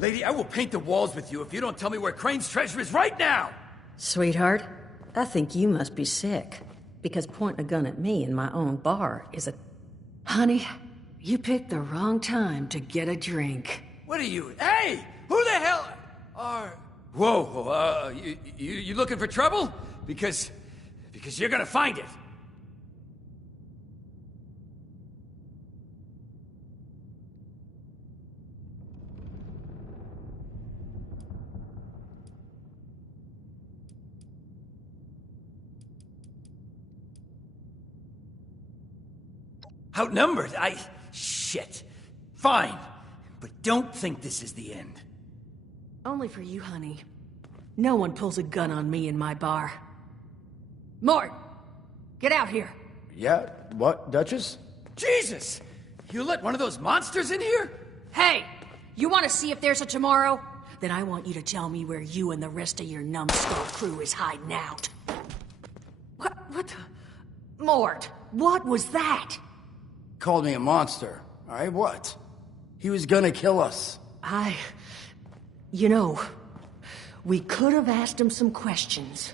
Lady, I will paint the walls with you if you don't tell me where Crane's treasure is right now! Sweetheart, I think you must be sick. Because pointing a gun at me in my own bar is a... Honey, you picked the wrong time to get a drink. What are you... Hey! Who the hell are... Whoa, you looking for trouble? Because you're gonna find it. Outnumbered? Shit. Fine. But don't think this is the end. Only for you, honey. No one pulls a gun on me in my bar. Mort! Get out here! Yeah? What, Duchess? Jesus! You let one of those monsters in here? Hey! You want to see if there's a tomorrow? Then I want you to tell me where you and the rest of your numbskull crew is hiding out. What the... Mort, what was that? Called me a monster. Alright, what? He was gonna kill us. You know, we could have asked him some questions.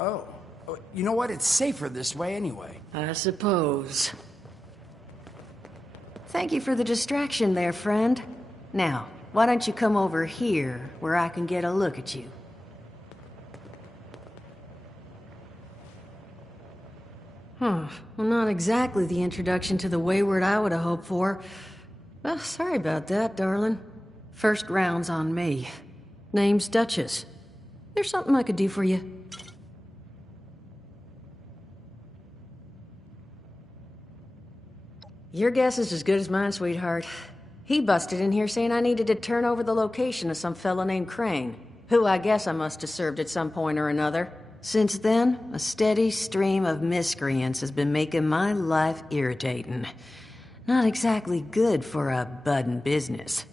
Oh. You know what? It's safer this way anyway. I suppose. Thank you for the distraction there, friend. Now, why don't you come over here, where I can get a look at you? Well, not exactly the introduction to the Wayward I would have hoped for. Well, sorry about that, darling. First round's on me. Name's Duchess. There's something I could do for you. Your guess is as good as mine, sweetheart. He busted in here saying I needed to turn over the location of some fella named Crane, who I guess I must have served at some point or another. Since then, a steady stream of miscreants has been making my life irritating. Not exactly good for a budding business.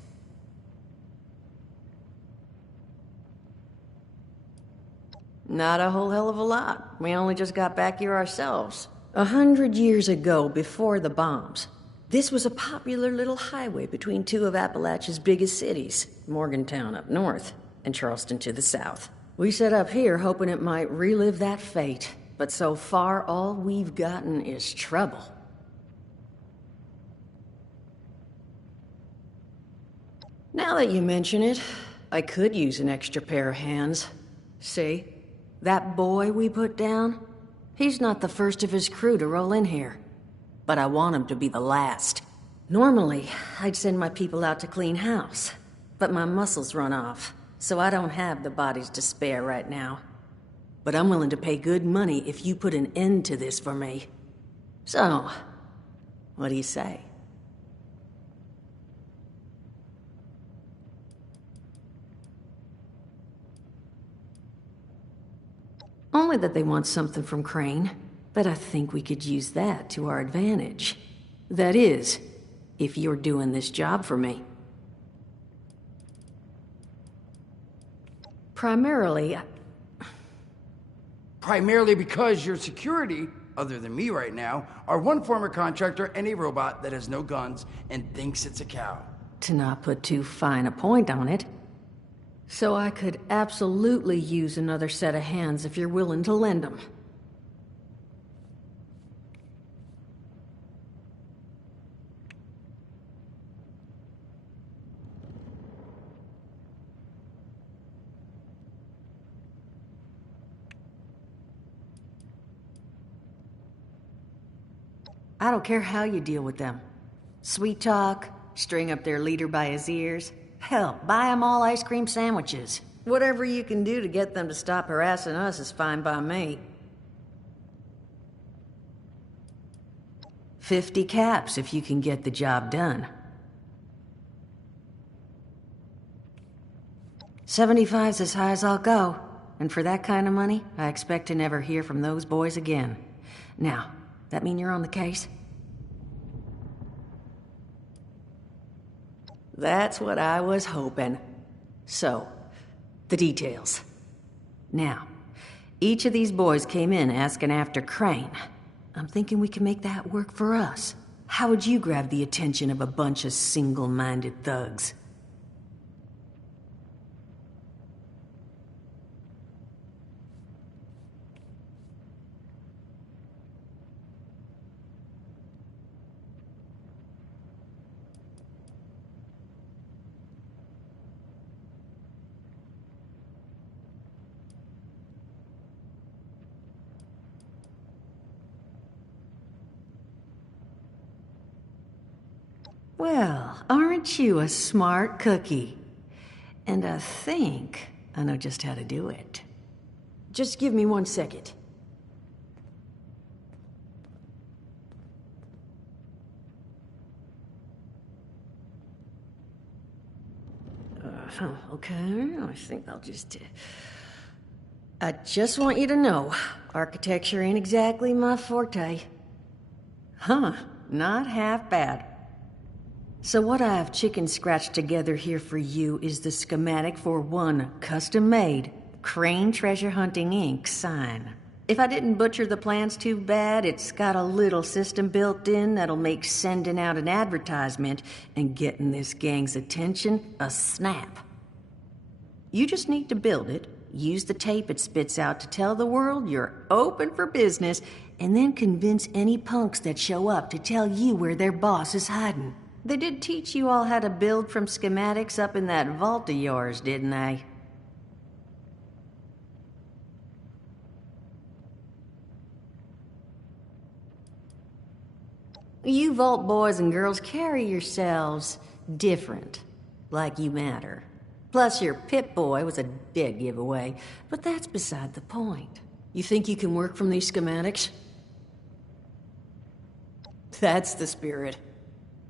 Not a whole hell of a lot. We only just got back here ourselves. 100 years ago, before the bombs, this was a popular little highway between two of Appalachia's biggest cities, Morgantown up north, and Charleston to the south. We set up here hoping it might relive that fate, but so far all we've gotten is trouble. Now that you mention it, I could use an extra pair of hands. See, that boy we put down? He's not the first of his crew to roll in here. But I want him to be the last. Normally, I'd send my people out to clean house, but my muscles run off. So I don't have the bodies to spare right now. But I'm willing to pay good money if you put an end to this for me. So, what do you say? Only that they want something from Crane, but I think we could use that to our advantage. That is, if you're doing this job for me. Primarily because your security, other than me right now, are one former contractor and a robot that has no guns and thinks it's a cow. To not put too fine a point on it. So I could absolutely use another set of hands if you're willing to lend them. I don't care how you deal with them. Sweet talk, string up their leader by his ears. Hell, buy them all ice cream sandwiches. Whatever you can do to get them to stop harassing us is fine by me. 50 caps if you can get the job done. 75's as high as I'll go. And for that kind of money, I expect to never hear from those boys again. Now, that mean you're on the case? That's what I was hoping. So, the details. Now, each of these boys came in asking after Crane. I'm thinking we can make that work for us. How would you grab the attention of a bunch of single-minded thugs? Well, aren't you a smart cookie? And I think I know just how to do it. Just give me 1 second. Okay, I think I'll just... I just want you to know, architecture ain't exactly my forte. Huh, not half bad. So what I have chicken scratched together here for you is the schematic for one custom-made Crane Treasure Hunting Inc. sign. If I didn't butcher the plans too bad, it's got a little system built in that'll make sending out an advertisement and getting this gang's attention a snap. You just need to build it, use the tape it spits out to tell the world you're open for business, and then convince any punks that show up to tell you where their boss is hiding. They did teach you all how to build from schematics up in that vault of yours, didn't they? You vault boys and girls carry yourselves different, like you matter. Plus your Pip-Boy was a dead giveaway, but that's beside the point. You think you can work from these schematics? That's the spirit.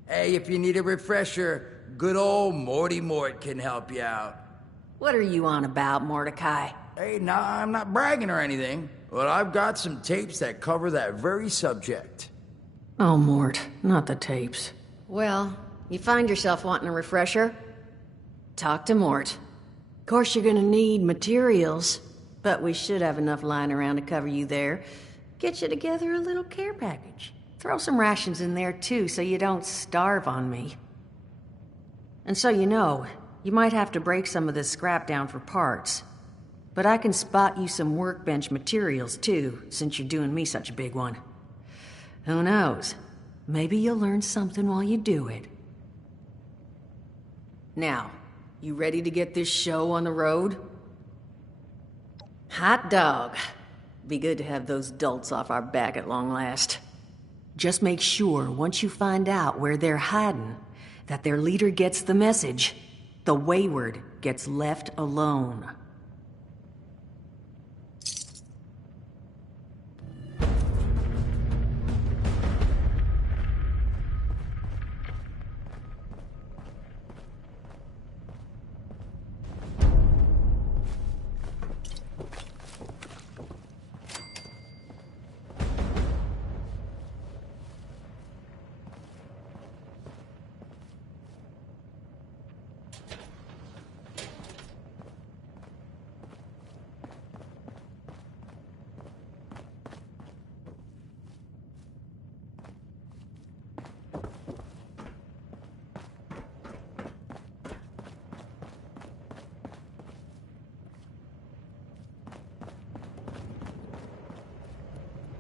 Hey, if you need a refresher, good old Morty Mort can help you out. What are you on about, Mordecai? Hey, nah, I'm not bragging or anything, but I've got some tapes that cover that very subject. Oh, Mort, not the tapes. Well, you find yourself wanting a refresher? Talk to Mort. Of course you're gonna need materials, but we should have enough lying around to cover you there. Get you together a little care package. Throw some rations in there too, so you don't starve on me. And so you know, you might have to break some of this scrap down for parts. But I can spot you some workbench materials too, since you're doing me such a big one. Who knows? Maybe you'll learn something while you do it. Now, you ready to get this show on the road? Hot dog. Be good to have those dolts off our back at long last. Just make sure, once you find out where they're hiding, that their leader gets the message. The wayward gets left alone.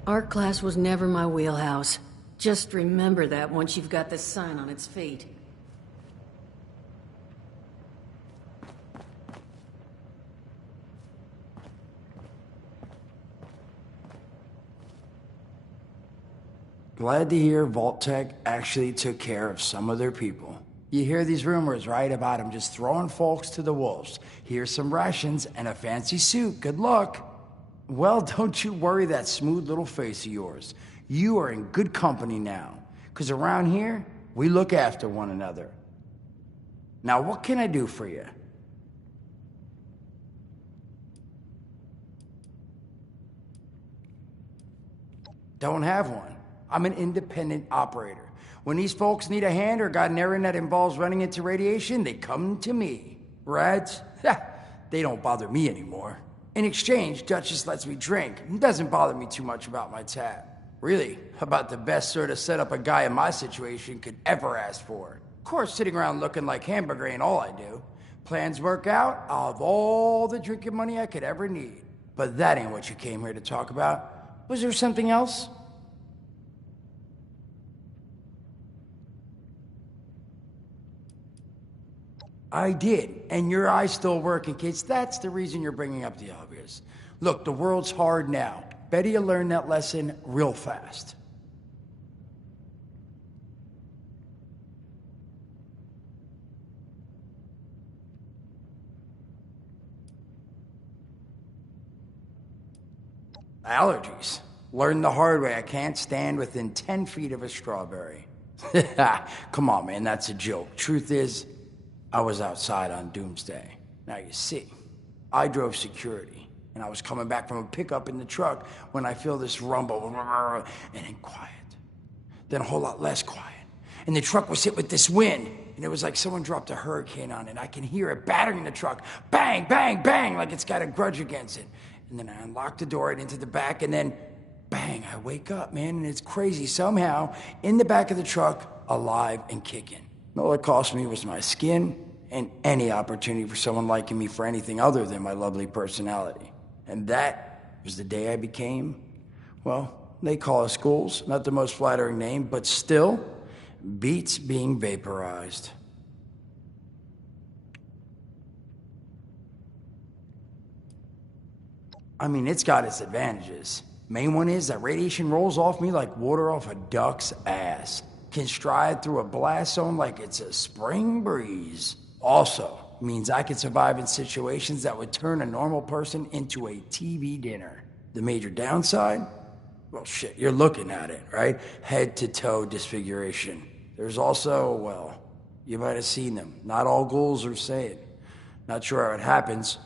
Art class was never my wheelhouse. Just remember that once you've got this sign on its feet. Glad to hear Vault-Tec actually took care of some of their people. You hear these rumors, right, about them just throwing folks to the wolves. Here's some rations and a fancy suit. Good luck. Well, don't you worry that smooth little face of yours. You are in good company now. Because around here, we look after one another. Now, what can I do for you? Don't have one. I'm an independent operator. When these folks need a hand or got an errand that involves running into radiation, they come to me. Rats? They don't bother me anymore. In exchange, Duchess lets me drink and doesn't bother me too much about my tab. Really, about the best sort of setup a guy in my situation could ever ask for. Of course, sitting around looking like hamburger ain't all I do. Plans work out, I'll have all the drinking money I could ever need. But that ain't what you came here to talk about. Was there something else? I did, and your eyes still work in case that's the reason you're bringing up the obvious. Look, the world's hard now. Better you learn that lesson real fast. Allergies. Learned the hard way. I can't stand within 10 feet of a strawberry. Come on, man, that's a joke. Truth is, I was outside on Doomsday. Now you see, I drove security, and I was coming back from a pickup in the truck when I feel this rumble, and then quiet. Then a whole lot less quiet. And the truck was hit with this wind, and it was like someone dropped a hurricane on it. I can hear it battering the truck. Bang, bang, bang, like it's got a grudge against it. And then I unlocked the door and into the back, and then bang, I wake up, man, and it's crazy. Somehow, in the back of the truck, alive and kicking. All it cost me was my skin and any opportunity for someone liking me for anything other than my lovely personality. And that was the day I became, well, they call us ghouls, not the most flattering name, but still beats being vaporized. I mean, it's got its advantages. Main one is that radiation rolls off me like water off a duck's ass. Can stride through a blast zone like it's a spring breeze. Also, means I can survive in situations that would turn a normal person into a TV dinner. The major downside? Well, shit, you're looking at it, right? Head to toe disfiguration. There's also, well, you might have seen them. Not all ghouls are sane. Not sure how it happens,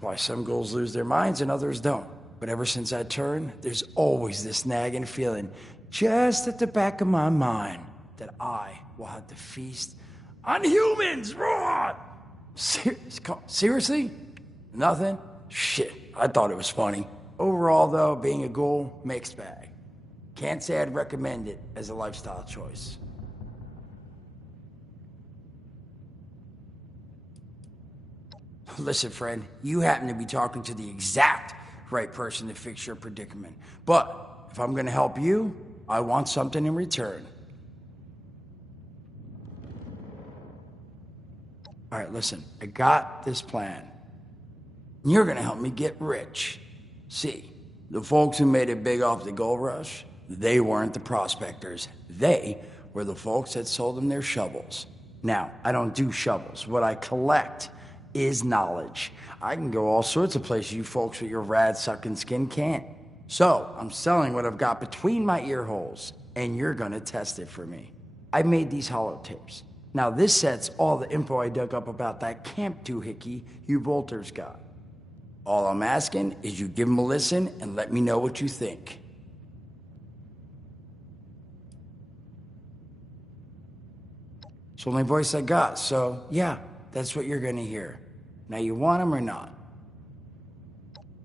why some ghouls lose their minds and others don't. But ever since I turned, there's always this nagging feeling just at the back of my mind that I will have to feast on humans. Raw! Seriously? Nothing? Shit, I thought it was funny. Overall, though, being a ghoul, mixed bag. Can't say I'd recommend it as a lifestyle choice. Listen, friend, you happen to be talking to the exact right person to fix your predicament. But if I'm gonna help you, I want something in return. All right, listen, I got this plan. You're gonna help me get rich. See, the folks who made it big off the gold rush, they weren't the prospectors. They were the folks that sold them their shovels. Now, I don't do shovels. What I collect is knowledge. I can go all sorts of places you folks with your rad-sucking skin can't. So, I'm selling what I've got between my ear holes, and you're gonna test it for me. I made these holotapes. Now, this set's all the info I dug up about that camp doohickey you Volters got. All I'm asking is you give them a listen and let me know what you think. It's the only voice I got, so yeah, that's what you're gonna hear. Now, you want them or not?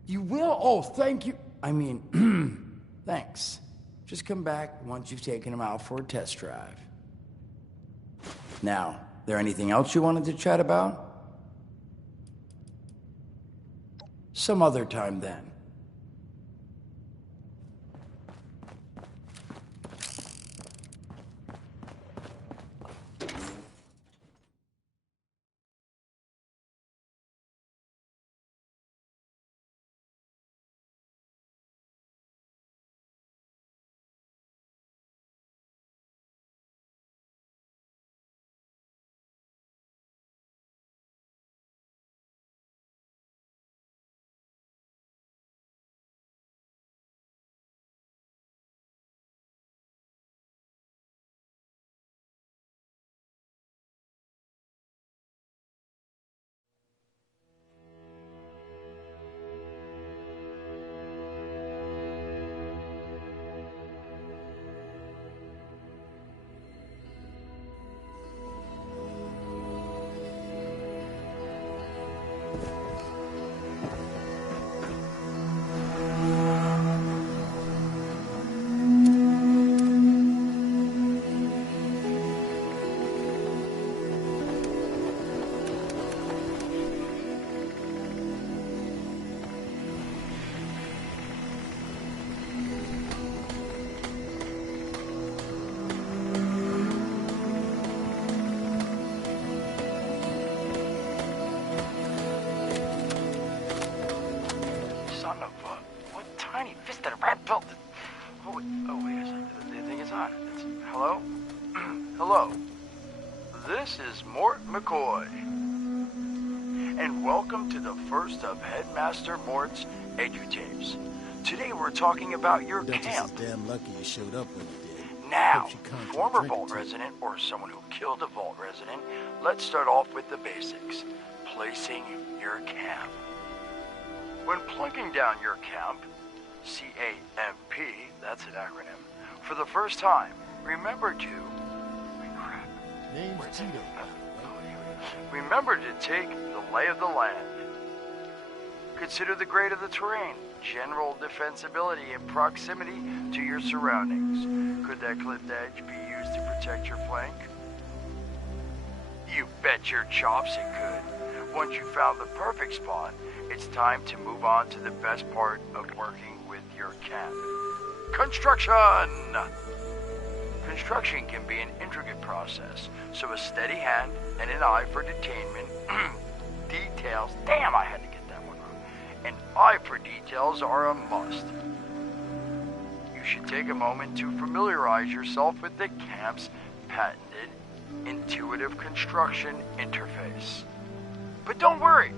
You will? Oh, thank you. I mean, thanks. Just come back once you've taken them out for a test drive. Now, there anything else you wanted to chat about? Some other time then. Hello? Hello. This is Mort McCoy. And welcome to the first of Headmaster Mort's edutapes. Today we're talking about your Duchess camp. is damn lucky you showed up when you did. Now, Hope she conjured former a drink or vault two. resident or someone who killed a vault resident, let's start off with the basics. Placing your camp. When plunking down your camp, C-A-M-P, that's an acronym, for the first time, remember to... Name's Tito. Remember to take the lay of the land. Consider the grade of the terrain, general defensibility, and proximity to your surroundings. Could that clipped edge be used to protect your flank? You bet your chops it could. Once you found the perfect spot, it's time to move on to the best part of working with your camp. Construction! Construction can be an intricate process, so a steady hand and an eye for details. Damn, I had to get that one wrong. An eye for details are a must. You should take a moment to familiarize yourself with the camp's patented intuitive construction interface. But don't worry,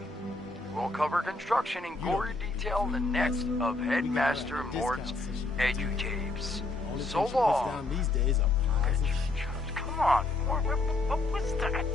we'll cover construction in gory detail in the next of Headmaster Mort's edutapes. Only So thing she puts long. down these days are pies and shit. Come on, Mort, what was that?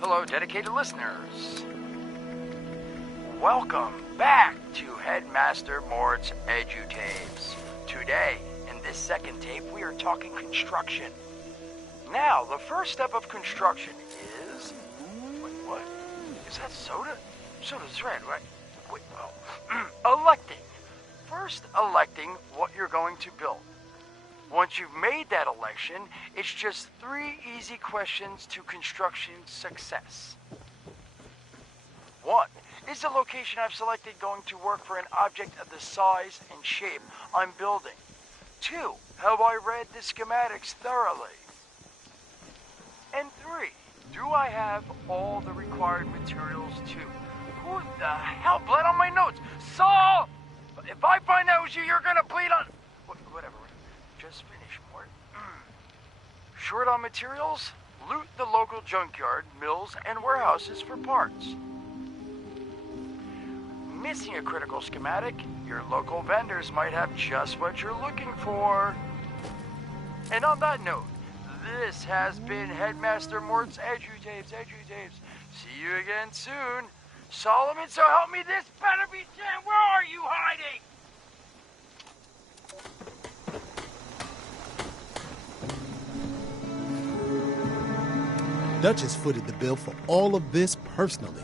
Hello, dedicated listeners. Welcome back to Headmaster Mort's edutapes. Today, in this second tape, we are talking construction. Now, the first step of construction is... Wait, what? Is that soda? Soda's red, right? Wait, oh. Electing. First, electing what you're going to build. Once you've made that election, it's just 3 easy questions to construction success. 1. Is the location I've selected going to work for an object of the size and shape I'm building? 2. Have I read the schematics thoroughly? And 3. Do I have all the required materials too? Who the hell bled on my notes? Saul! If I find out it was you, you're gonna bleed on... Whatever. Just finish, Mort. Short on materials? Loot the local junkyard, mills, and warehouses for parts. Missing a critical schematic? Your local vendors might have just what you're looking for. And on that note, this has been Headmaster Mort's edutapes. See you again soon. Solomon, so help me, this better be Jen. Where are you hiding? Duchess footed the bill for all of this personally.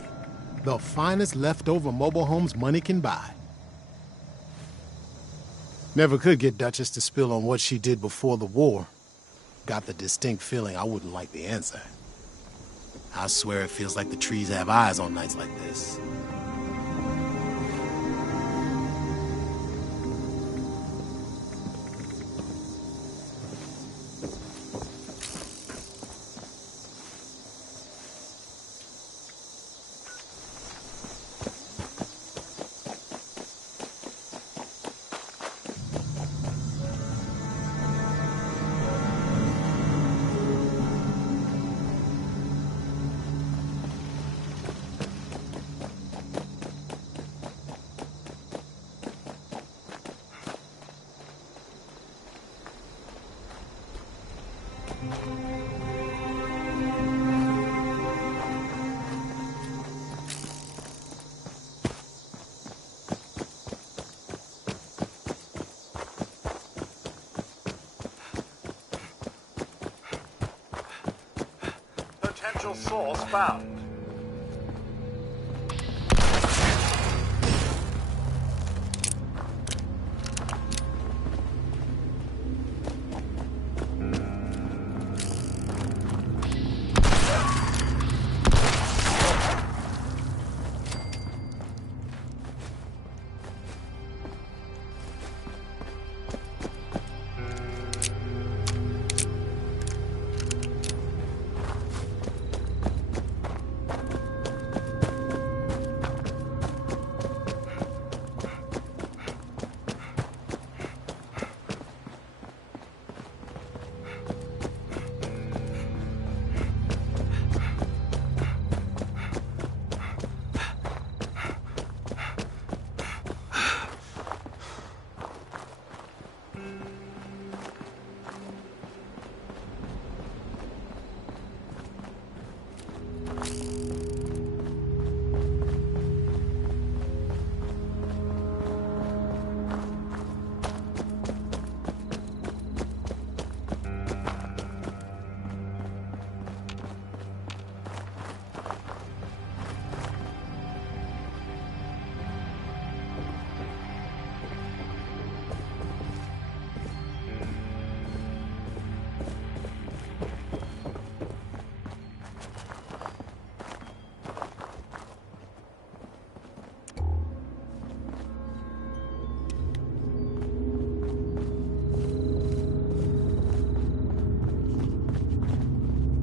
The finest leftover mobile homes money can buy. Never could get Duchess to spill on what she did before the war. Got the distinct feeling I wouldn't like the answer. I swear it feels like the trees have eyes on nights like this. Potential source found.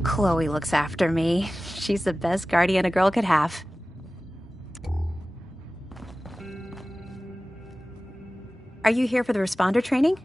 Chloe looks after me. She's the best guardian a girl could have. Are you here for the responder training?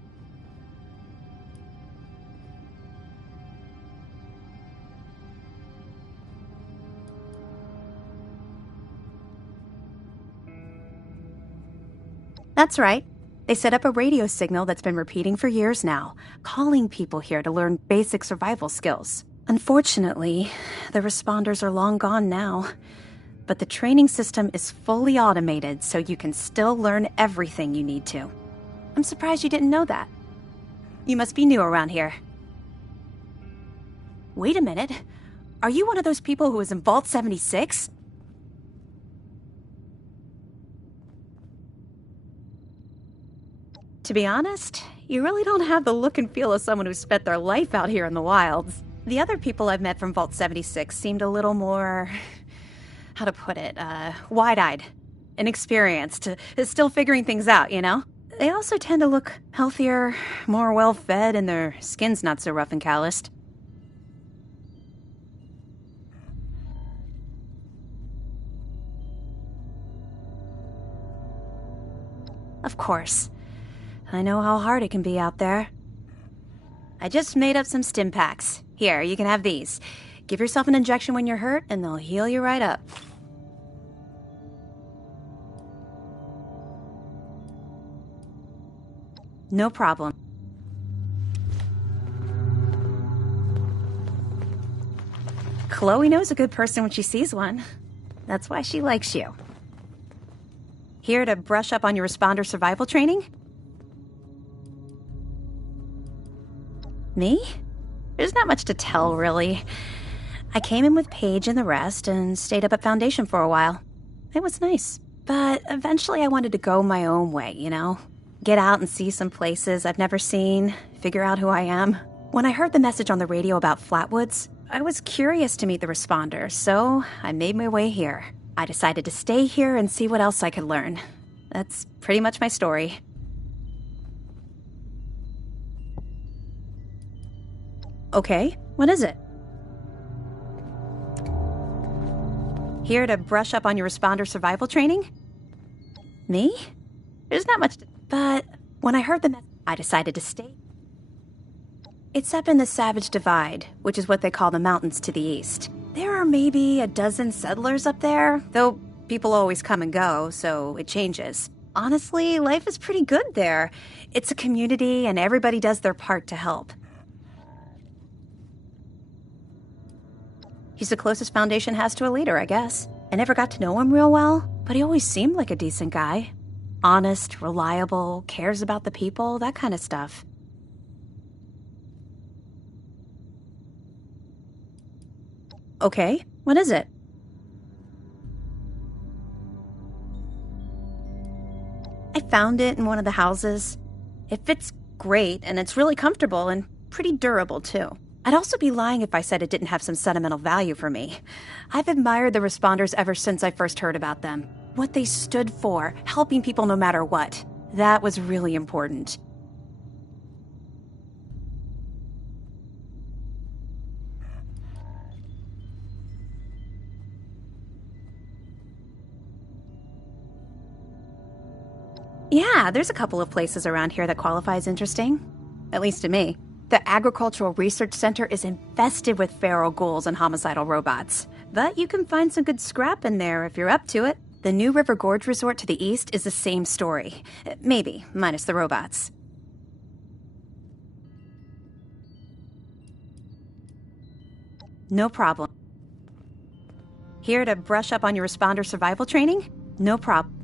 That's right. They set up a radio signal that's been repeating for years now, calling people here to learn basic survival skills. Unfortunately, the responders are long gone now, but the training system is fully automated so you can still learn everything you need to. I'm surprised you didn't know that. You must be new around here. Wait a minute. Are you one of those people who was in Vault 76? To be honest, you really don't have the look and feel of someone who spent their life out here in the wilds. The other people I've met from Vault 76 seemed a little more, how to put it, wide-eyed, inexperienced, still figuring things out, you know? They also tend to look healthier, more well-fed, and their skin's not so rough and calloused. Of course. I know how hard it can be out there. I just made up some stim packs. Here, you can have these. Give yourself an injection when you're hurt, and they'll heal you right up. No problem. Chloe knows a good person when she sees one. That's why she likes you. Here to brush up on your responder survival training? Me? There's not much to tell, really. I came in with Paige and the rest and stayed up at Foundation for a while. It was nice. But eventually I wanted to go my own way, you know? Get out and see some places I've never seen, figure out who I am. When I heard the message on the radio about Flatwoods, I was curious to meet the responders, so I made my way here. I decided to stay here and see what else I could learn. That's pretty much my story. Okay, what is it? Here to brush up on your responder survival training? Me? There's not much to... But when I heard the message, I decided to stay. It's up in the Savage Divide, which is what they call the mountains to the east. There are maybe a dozen settlers up there, though people always come and go, so it changes. Honestly, life is pretty good there. It's a community and everybody does their part to help. He's the closest Foundation has to a leader, I guess. I never got to know him real well, but he always seemed like a decent guy. Honest, reliable, cares about the people, that kind of stuff. Okay, what is it? I found it in one of the houses. It fits great, and it's really comfortable and pretty durable, too. I'd also be lying if I said it didn't have some sentimental value for me. I've admired the responders ever since I first heard about them. What they stood for, helping people no matter what. That was really important. Yeah, there's a couple of places around here that qualify as interesting. At least to me. The Agricultural Research Center is infested with feral ghouls and homicidal robots. But you can find some good scrap in there if you're up to it. The New River Gorge Resort to the east is the same story. Maybe, minus the robots. No problem. Here to brush up on your responder survival training? No problem.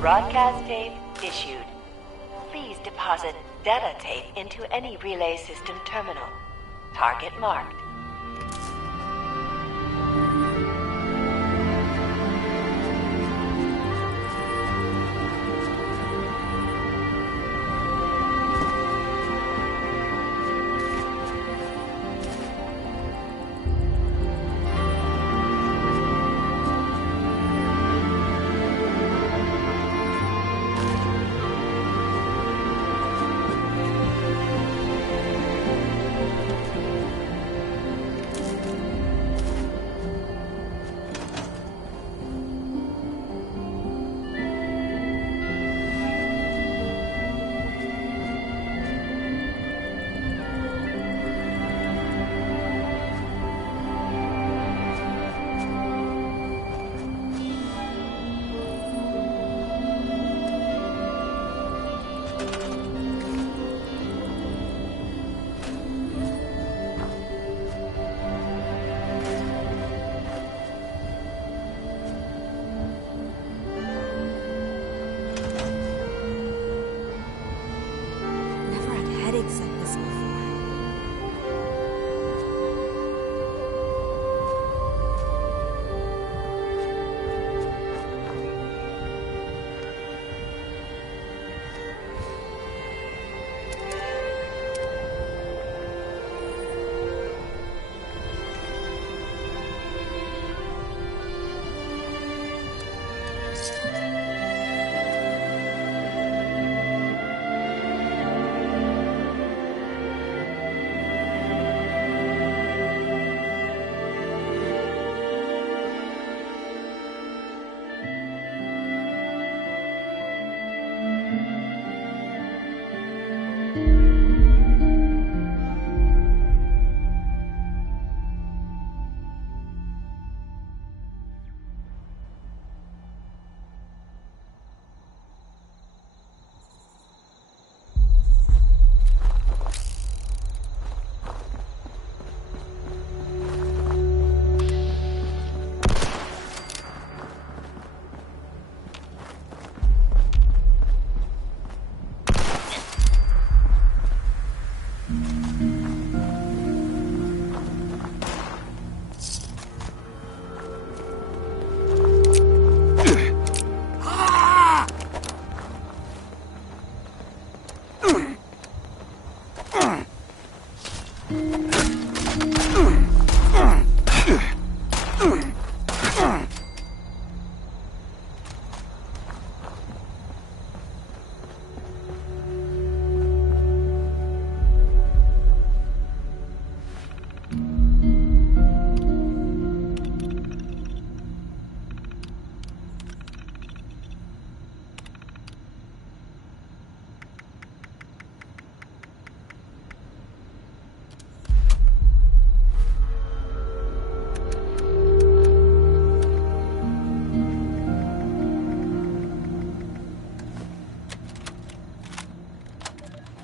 Broadcast tape issued. Please deposit data tape into any relay system terminal. Target marked. Never had headaches like this before.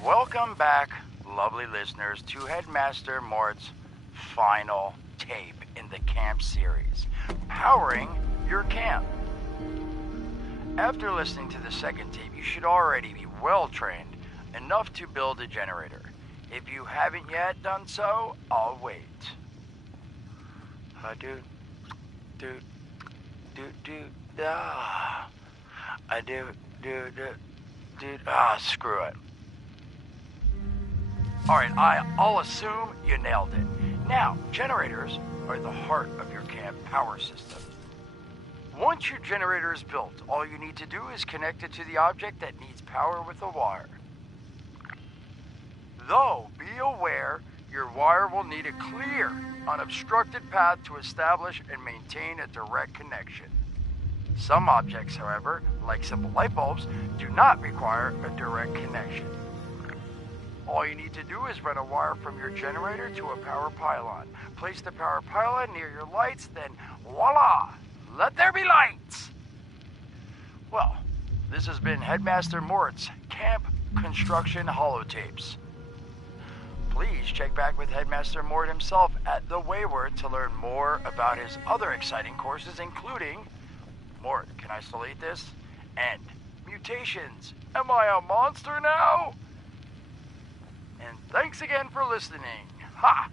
Welcome back, lovely listeners, to Headmaster Mort's final tape in the camp series, Powering Your Camp. After listening to the second tape, you should already be well trained enough to build a generator. If you haven't yet done so, I'll wait. Screw it. Alright, I'll assume you nailed it. Now, generators are the heart of your camp power system. Once your generator is built, all you need to do is connect it to the object that needs power with a wire. Though, be aware, your wire will need a clear, unobstructed path to establish and maintain a direct connection. Some objects, however, like simple light bulbs, do not require a direct connection. All you need to do is run a wire from your generator to a power pylon. Place the power pylon near your lights, then voila! Let there be lights! Well, this has been Headmaster Mort's Camp Construction Holotapes. Please check back with Headmaster Mort himself at the Wayward to learn more about his other exciting courses, including Mort, can I still eat this? And Mutations. Am I a monster now? And thanks again for listening. Ha!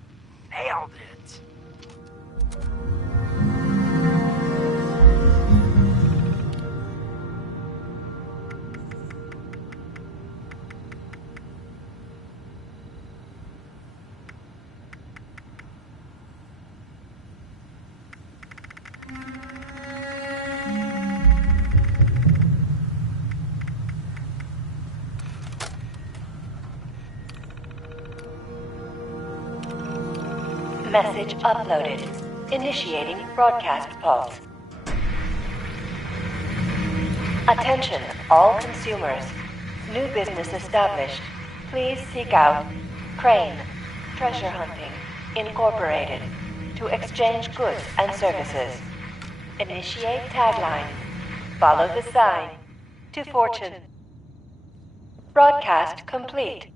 Nailed it. Message uploaded. Initiating broadcast pulse. Attention, all consumers. New business established. Please seek out Crane, Treasure Hunting, Incorporated, to exchange goods and services. Initiate tagline. Follow the sign. To fortune. Broadcast complete.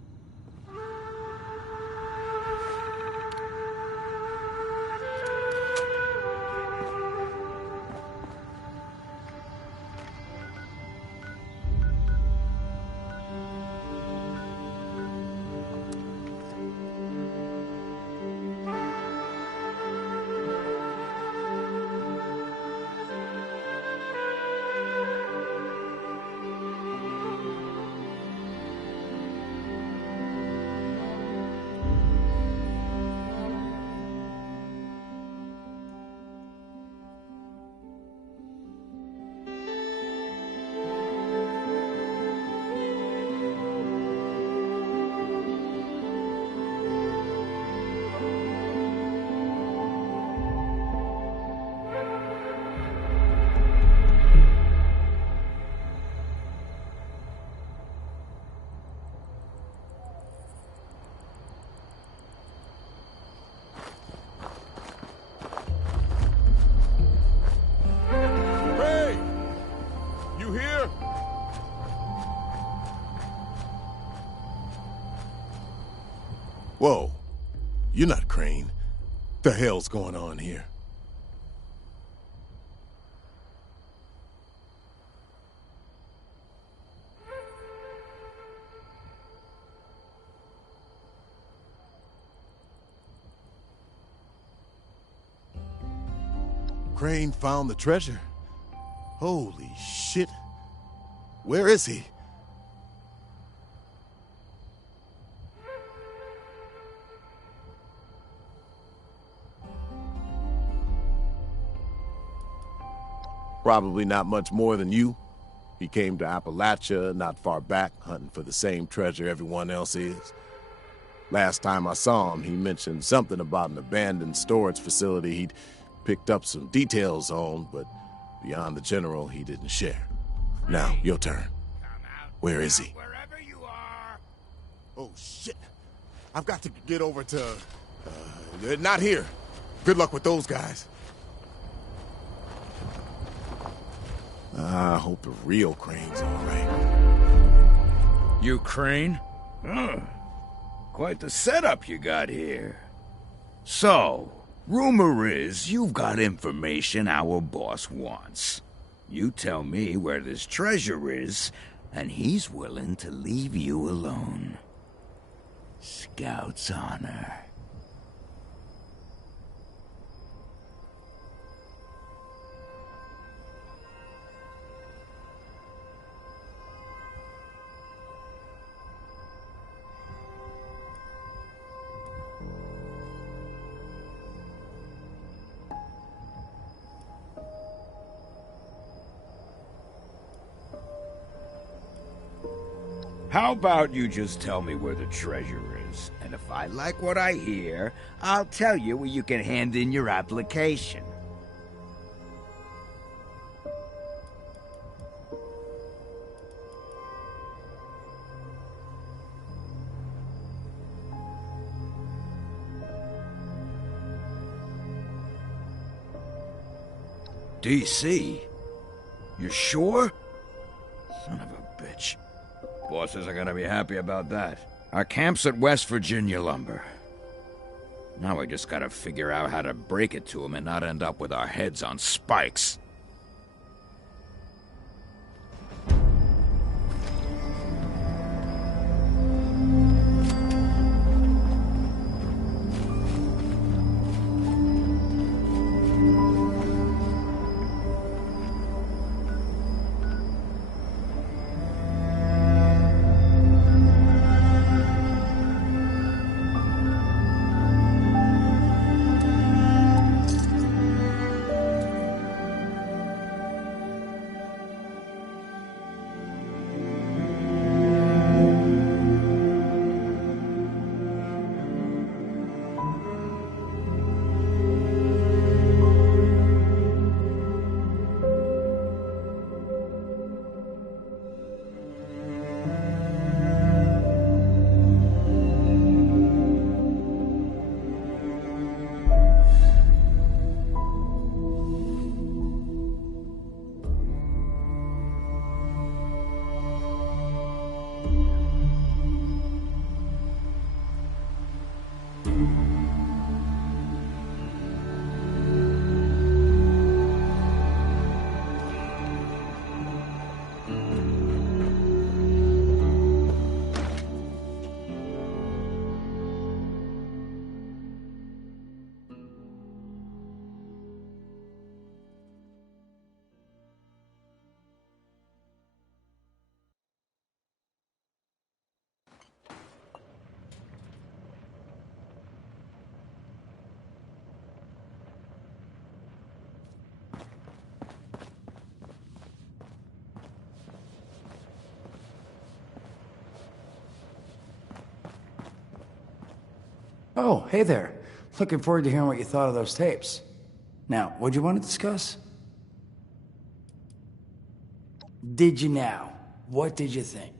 Whoa, you're not Crane. The hell's going on here? Crane found the treasure. Holy shit. Where is he? Probably not much more than you. He came to Appalachia not far back, hunting for the same treasure everyone else is. Last time I saw him, he mentioned something about an abandoned storage facility he'd picked up some details on, but beyond the general, he didn't share. Now, your turn. Where is he? Wherever you are. Oh, shit. I've got to get over to... not here. Good luck with those guys. I hope the real Crane's all right. You Crane? Quite the setup you got here. So, rumor is you've got information our boss wants. You tell me where this treasure is, and he's willing to leave you alone. Scout's honor. How about you just tell me where the treasure is, and if I like what I hear, I'll tell you where you can hand in your application. DC? You sure? Son of a bitch. Bosses are gonna be happy about that. Our camp's at West Virginia Lumber. Now I just gotta figure out how to break it to him and not end up with our heads on spikes. Oh, hey there. Looking forward to hearing what you thought of those tapes. Now, what'd you want to discuss? Did you now? What did you think?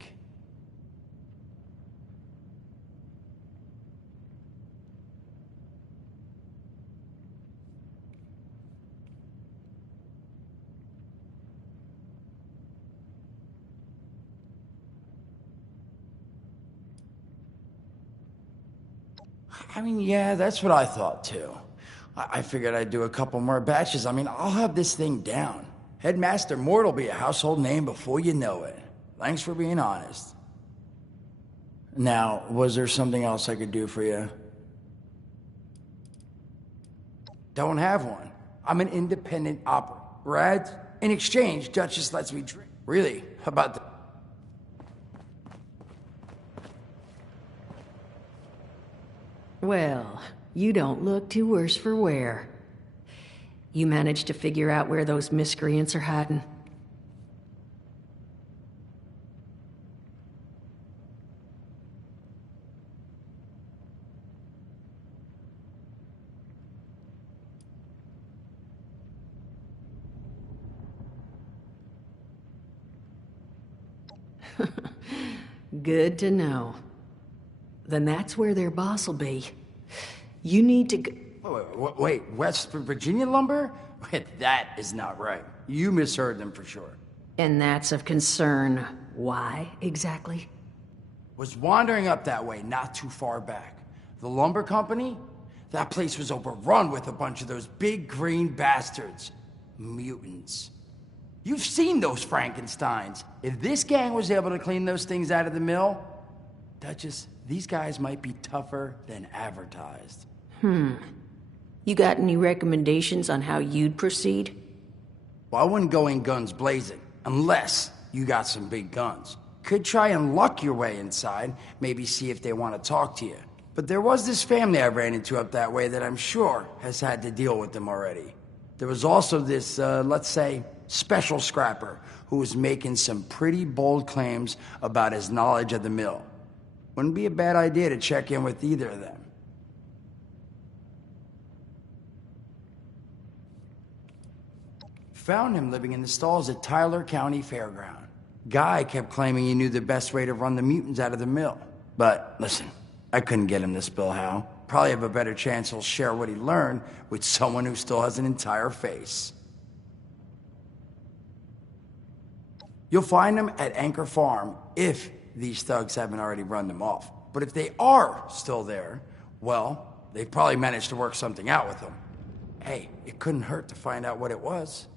I mean, yeah, that's what I thought too. I figured I'd do a couple more batches. I mean, I'll have this thing down. Headmaster Mort will be a household name before you know it. Thanks for being honest. Now, was there something else I could do for you? Don't have one. I'm an independent operator. Right? In exchange, Duchess lets me drink. Really? How about that? Well, you don't look too worse for wear. You managed to figure out where those miscreants are hiding? Good to know. Then that's where their boss will be. You need to Wait, West Virginia lumber? That is not right. You misheard them for sure. And that's of concern. Why, exactly? Was wandering up that way not too far back. The lumber company? That place was overrun with a bunch of those big green bastards. Mutants. You've seen those Frankensteins. If this gang was able to clean those things out of the mill, Duchess, these guys might be tougher than advertised. You got any recommendations on how you'd proceed? Well, I wouldn't go in guns blazing, unless you got some big guns. Could try and luck your way inside, maybe see if they want to talk to you. But there was this family I ran into up that way that I'm sure has had to deal with them already. There was also this, let's say, special scrapper who was making some pretty bold claims about his knowledge of the mill. Wouldn't be a bad idea to check in with either of them. Found him living in the stalls at Tyler County Fairground. Guy kept claiming he knew the best way to run the mutants out of the mill. But listen, I couldn't get him to spill how. Probably have a better chance he'll share what he learned with someone who still has an entire face. You'll find them at Anchor Farm if these thugs haven't already run them off. But if they are still there, well, they probably managed to work something out with them. Hey, it couldn't hurt to find out what it was.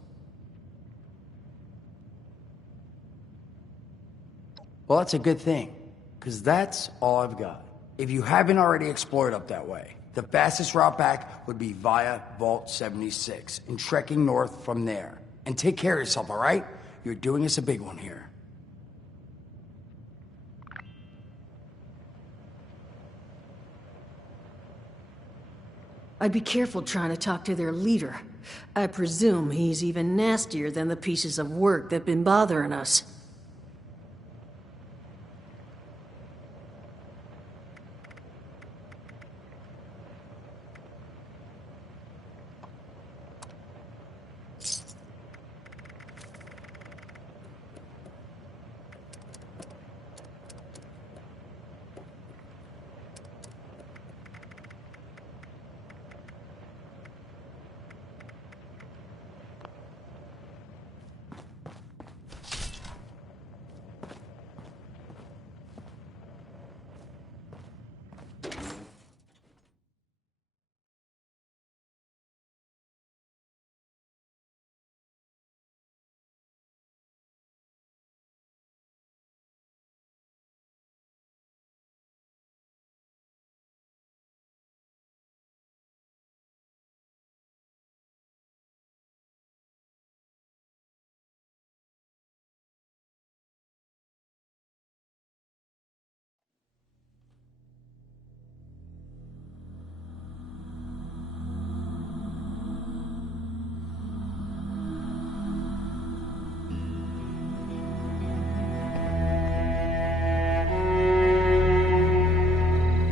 Well, that's a good thing, because that's all I've got. If you haven't already explored up that way, the fastest route back would be via Vault 76 and trekking north from there. And take care of yourself, all right? You're doing us a big one here. I'd be careful trying to talk to their leader. I presume he's even nastier than the pieces of work that've been bothering us.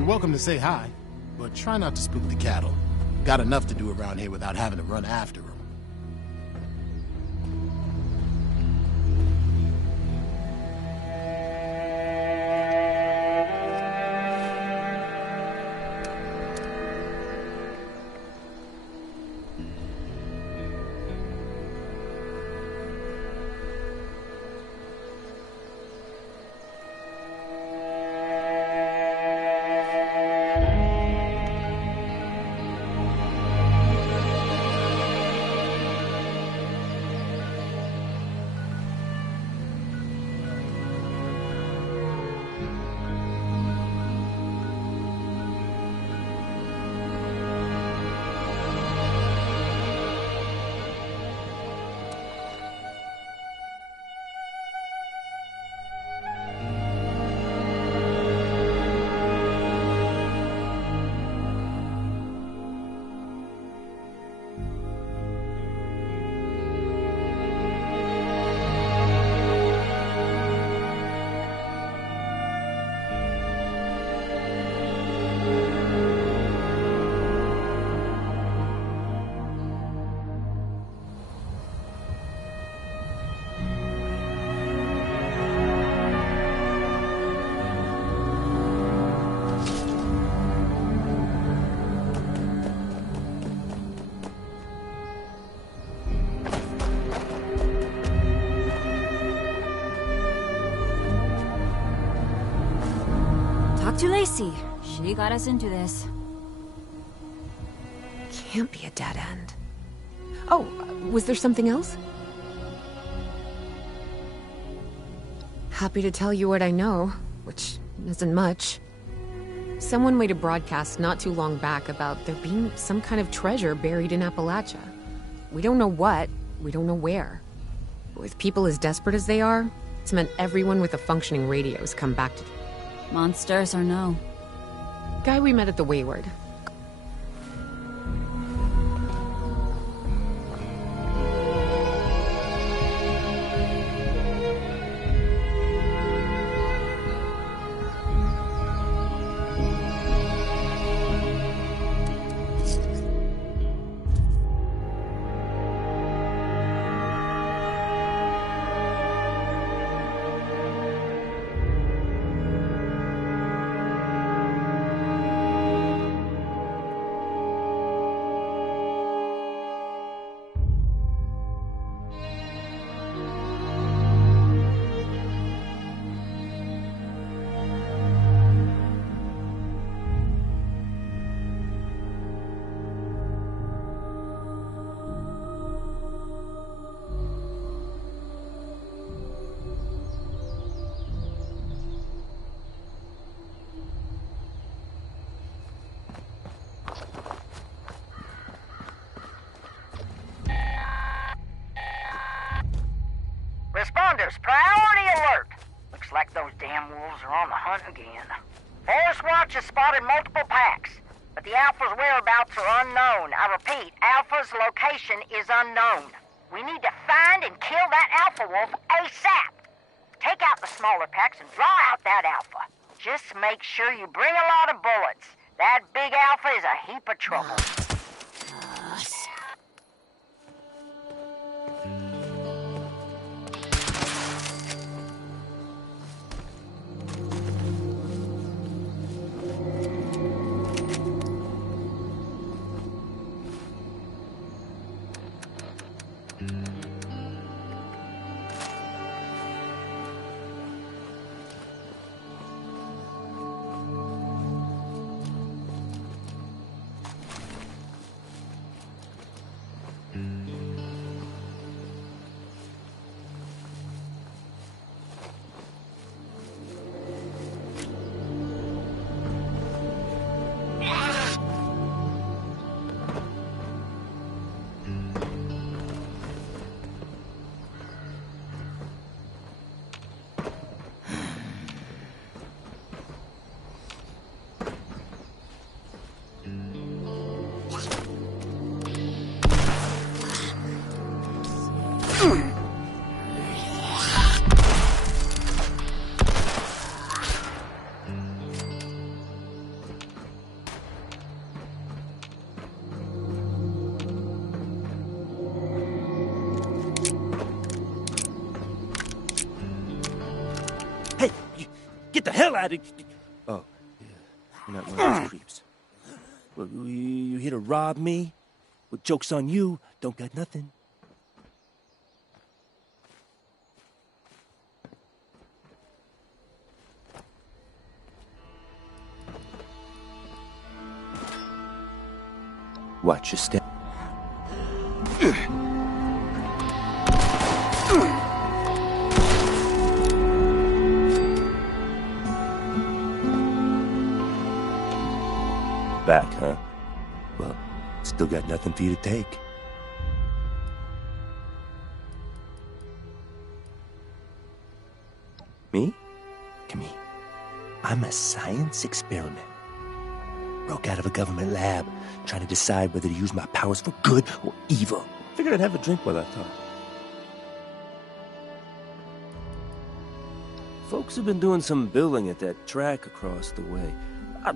Welcome to say hi, but but try not to spook the cattle. Got enough to do around here without having to run after them. To Lacey. She got us into this. Can't be a dead end. Oh, was there something else? Happy to tell you what I know, which isn't much. Someone made a broadcast not too long back about there being some kind of treasure buried in Appalachia. We don't know what, we don't know where. But with people as desperate as they are, it's meant everyone with a functioning radio has come back to... Monsters or no? Guy we met at the Wayward. Responders, priority alert! Looks like those damn wolves are on the hunt again. Forest Watch has spotted multiple packs, but the Alpha's whereabouts are unknown. I repeat, Alpha's location is unknown. We need to find and kill that Alpha wolf ASAP. Take out the smaller packs and draw out that Alpha. Just make sure you bring a lot of bullets. That big Alpha is a heap of trouble. Get the hell out of... Oh, yeah. You're not one of those creeps. Well, you here to rob me? Well, joke's on you. Don't got nothing. Watch your step. Back, huh? Well, still got nothing for you to take. Me? Come here. I'm a science experiment. Broke out of a government lab, trying to decide whether to use my powers for good or evil. Figured I'd have a drink while I thought. Folks have been doing some building at that track across the way.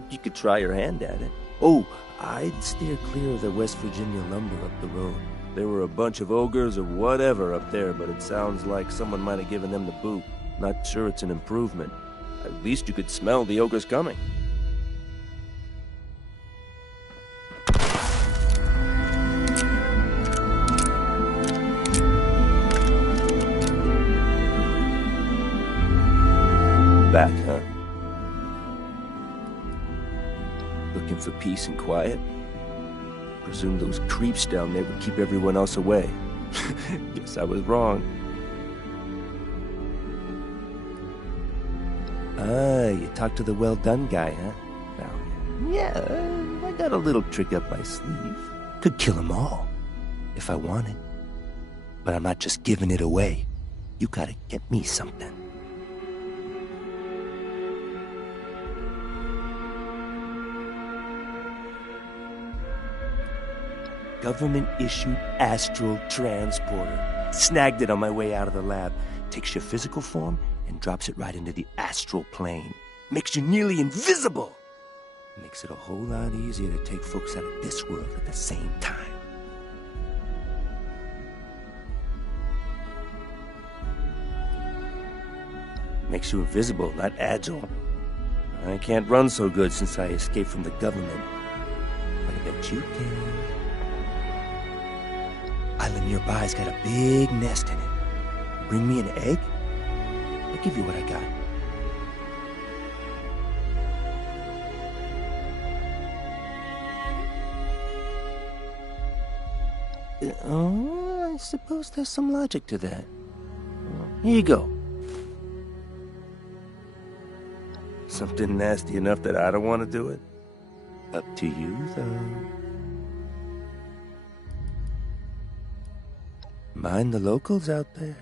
You could try your hand at it. Oh, I'd steer clear of the West Virginia lumber up the road. There were a bunch of ogres or whatever up there, but it sounds like someone might have given them the boot. Not sure it's an improvement. At least you could smell the ogres coming. Back, huh? Looking for peace and quiet? Presume those creeps down there would keep everyone else away. Guess I was wrong. Ah, you talked to the well-done guy, huh? Well, yeah, I got a little trick up my sleeve. Could kill them all, if I wanted. But I'm not just giving it away. You gotta get me something. Government-issued astral transporter. Snagged it on my way out of the lab. Takes your physical form and drops it right into the astral plane. Makes you nearly invisible. Makes it a whole lot easier to take folks out of this world at the same time. Makes you invisible, not agile. I can't run so good since I escaped from the government. But I bet you can. Island nearby's got a big nest in it. Bring me an egg? I'll give you what I got. Oh, I suppose there's some logic to that. Here you go. Something nasty enough that I don't want to do it? Up to you, though. Mind the locals out there.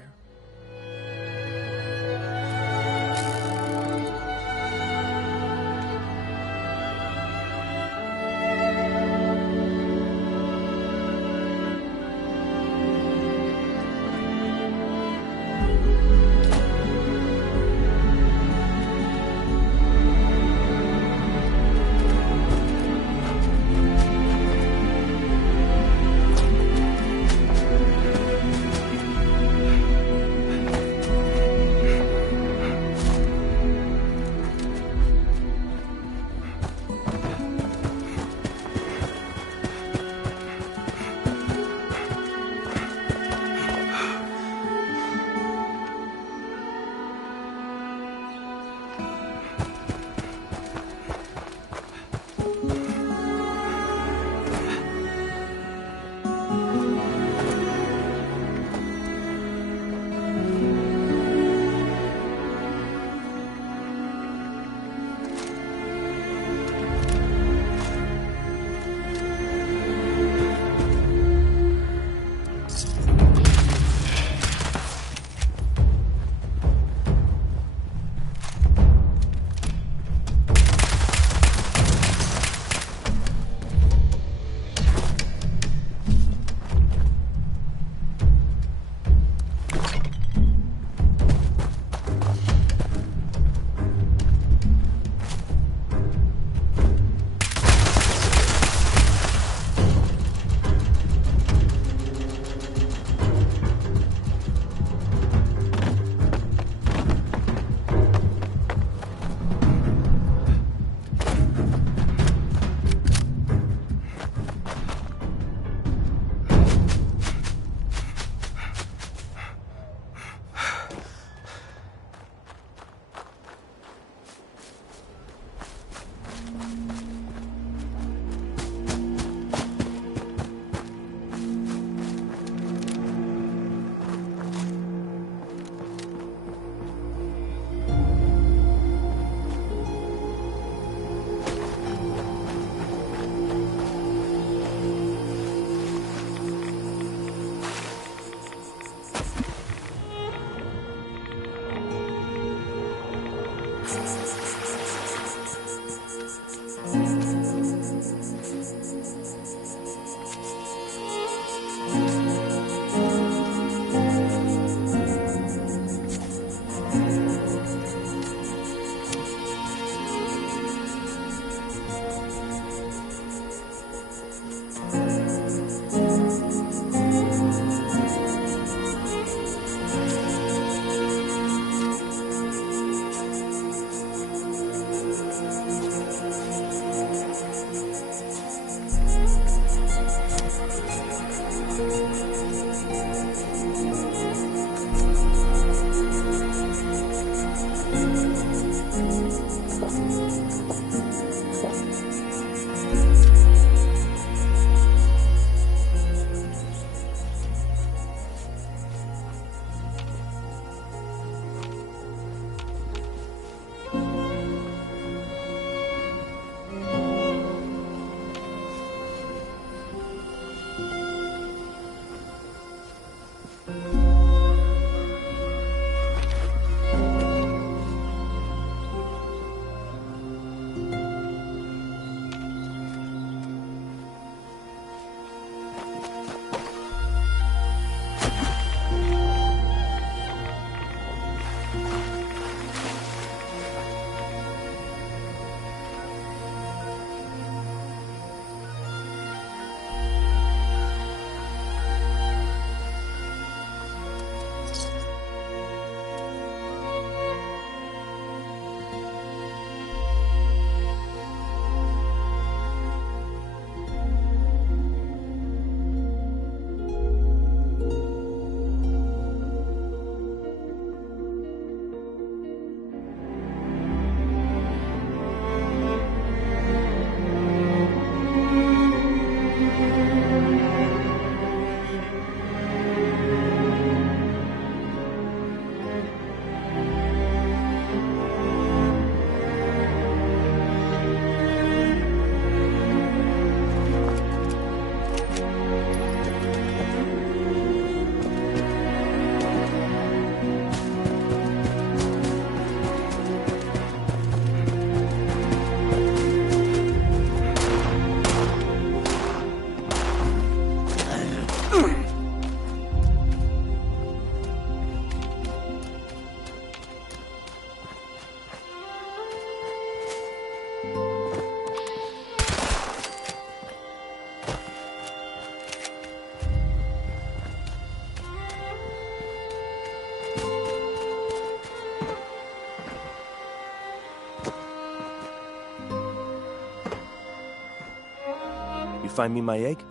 find me my egg?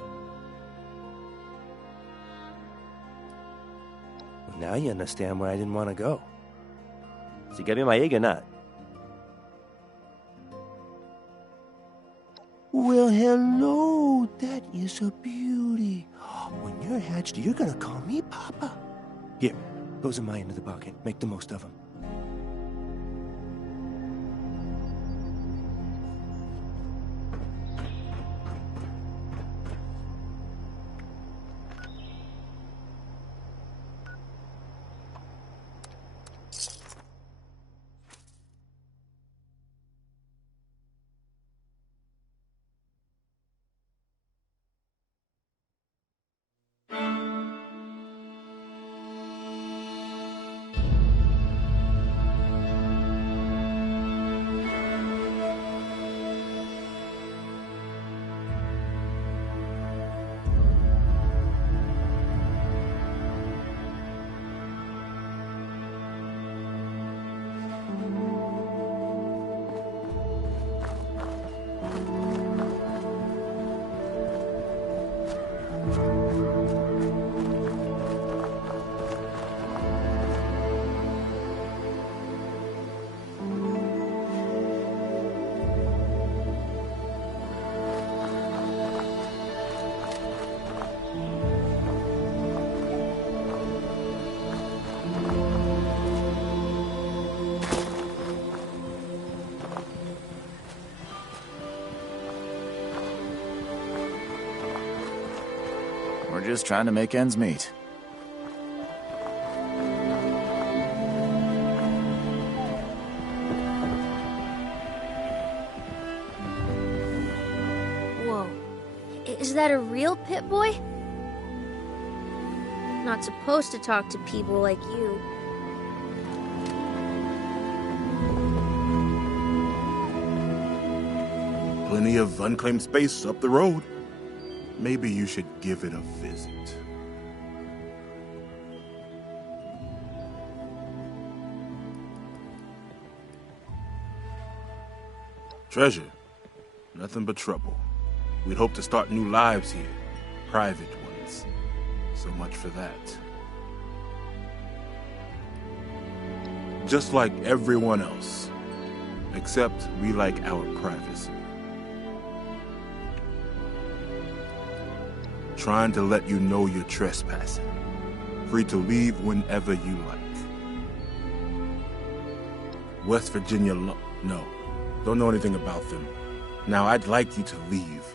Well, now you understand where I didn't want to go. So you get me my egg or not? Well, hello. That is a beauty. When you're hatched, you're gonna call me Papa. Here, those are mine into the pocket. Make the most of them. We're just trying to make ends meet. Whoa. Is that a real pit boy? Not supposed to talk to people like you. Plenty of unclaimed space up the road. Maybe you should give it a visit. Treasure. Nothing but trouble. We'd hoped to start new lives here. Private ones. So much for that. Just like everyone else. Except we like our privacy. Trying to let you know you're trespassing. Free to leave whenever you like. West Virginia no. Don't know anything about them. Now I'd like you to leave.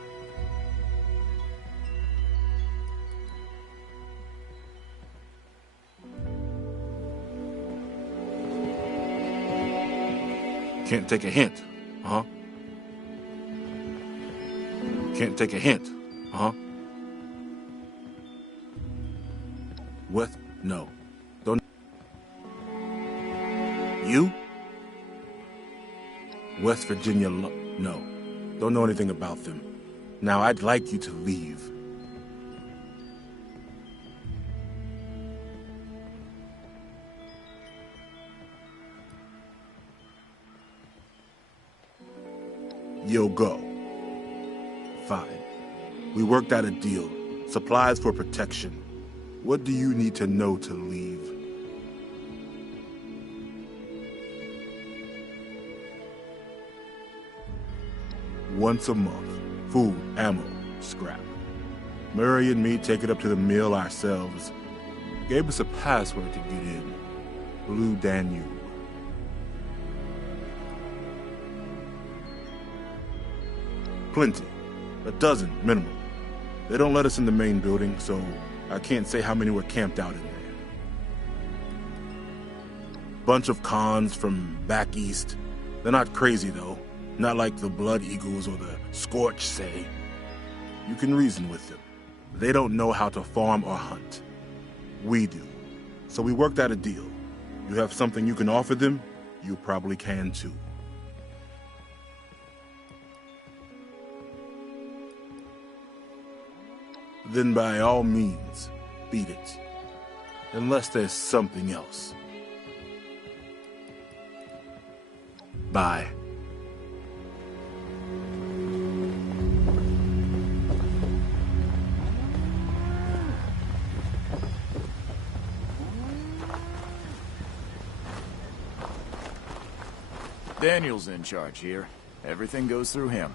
Can't take a hint, huh? Can't take a hint, huh? What? No. Don't. You? West Virginia no. Don't know anything about them. Now I'd like you to leave. You'll go. Fine. We worked out a deal. Supplies for protection. What do you need to know to leave? Once a month. Food, ammo, scrap. Murray and me take it up to the mill ourselves. Gave us a password to get in. Blue Danube. Plenty. A dozen, minimum. They don't let us in the main building, so I can't say how many were camped out in there. Bunch of cons from back east. They're not crazy, though. Not like the Blood Eagles or the Scorch, say. You can reason with them. They don't know how to farm or hunt. We do. So we worked out a deal. You have something you can offer them, you probably can too. Then by all means, beat it. Unless there's something else. Bye. Daniel's in charge here. Everything goes through him.